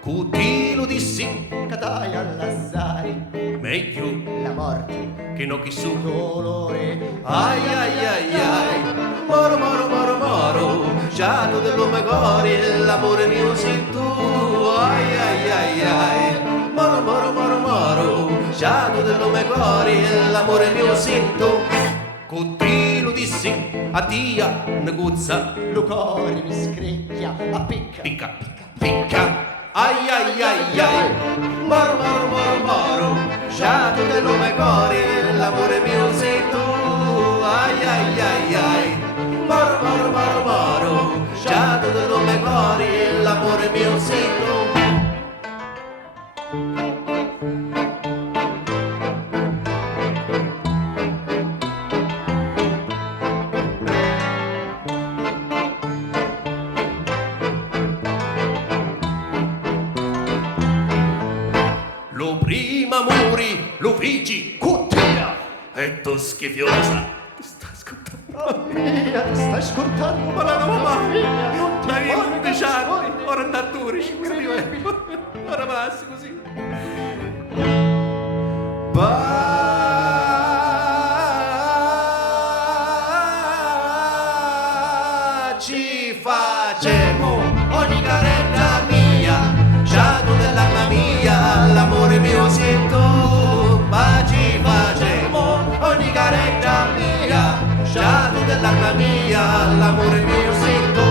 Cutilo dissi, Cadai all'azzari, meglio la morte, che no chi su. dolore. Ai ai ai ai, moro moro moro moro, giallo dell'uomo cuore, l'amore mio sei tu. Ai ai ai ai, moro moro moro moro, giallo dell'uomo cuore, l'amore mio sei tu. Cutilo dissi, addia, neguzza, Lo cuore mi screcchia, appicca. picca, picca. Ai ai ai ai, moro moro moro moro, giallo dell'uomo cuore, l'amore mio sei tu. Ai ai ai ai, moro moro moro moro, giallo dell'uomo cuore, l'amore mio sei tu. Lo prima muri, lo figi, Cuttia! e tu schifiosa. Sta ascoltando. Oh mia, ti stai scordando? Ma la mamma, Figlia, non ti ma io voglio 11 anni, nascondere. ora andatori, ora passi così. Ci facemo ogni carezza mia, giallo dell'anima mia, l'amore mio sei tu. Ma ci facemo ogni carezza mia, giallo dell'anima mia, l'amore mio sei tu.